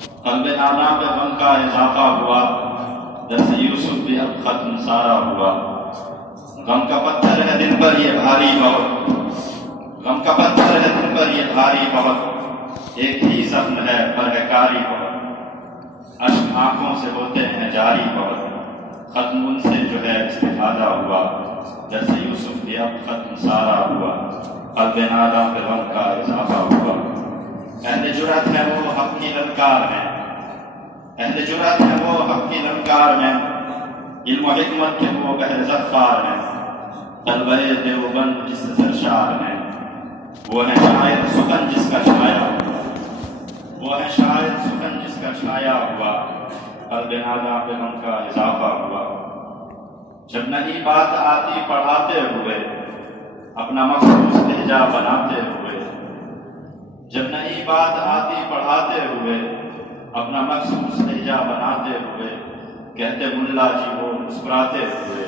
قلب نانا پہ غم کا اضافہ ہوا، درس یوسف بھی اب ختم سارا ہوا۔ غم کا پتھر ہے دن پر یہ بھاری بہت، غم کا پتھر ہے دن پر یہ بھاری بہت، ایک ہی زخم ہے پر ہے کاری بہت، اشک آنکھوں سے ہوتے ہیں جاری بہت، ختم ان سے جو ہے استفادہ ہوا، درس یوسف بھی اب ختم سارا ہوا، قلب نادا پہ غم کا اضافہ ہوا۔ اہل جرأت ہے وہ حق کی للکار میں، اہل جرأت ہے وہ حق کی للکار میں، علم و حکمت کے وہ بحر ذخار ہیں، طلبہ دیوبند جس سے سرشار ہیں، وہ ہے شاعر سخن جس کا چھایا، وہ ہے شاعر سخن جس کا چھایا ہوا، قلب نادا پہ غم کا اضافہ ہوا۔ جب نئی بات آتی پڑھاتے ہوئے، اپنا مخصوص لہجہ بناتے ہوئے، جب نئی بات آتی پڑھاتے ہوئے، اپنا مخصوص لہجہ بناتے ہوئے، کہتے ملا جی وہ مسکراتے ہوئے،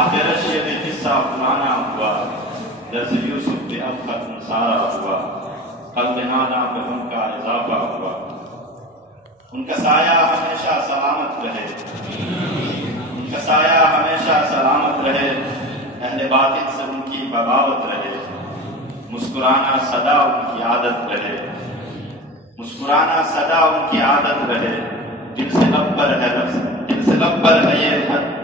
آخرش یہ بھی قصہ پرانا ہوا، درس یوسف بھی اب ختم سارا ہوا، قلب نادا پہ غم کا اضافہ ہوا۔ ان کا سایہ ہمیشہ سلامت رہے، ان کا سایہ ہمیشہ سلامت رہے، اہل باطل سے ان کی بغاوت رہے، مسکرانا سدا ان کی عادت رہے، مسکرانا سدا ان کی عادت رہے، دل سے لب پر ہے لفظ، دل سے لب پر ہے یہ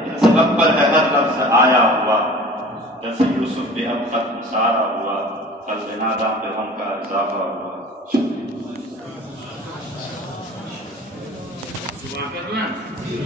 دل سے لب پر ہے ہر لفظ آیا ہوا، درس یوسف بھی اب ختم سارا ہوا، قلب نادا پہ غم کا اضافہ ہوا۔ شکریہ۔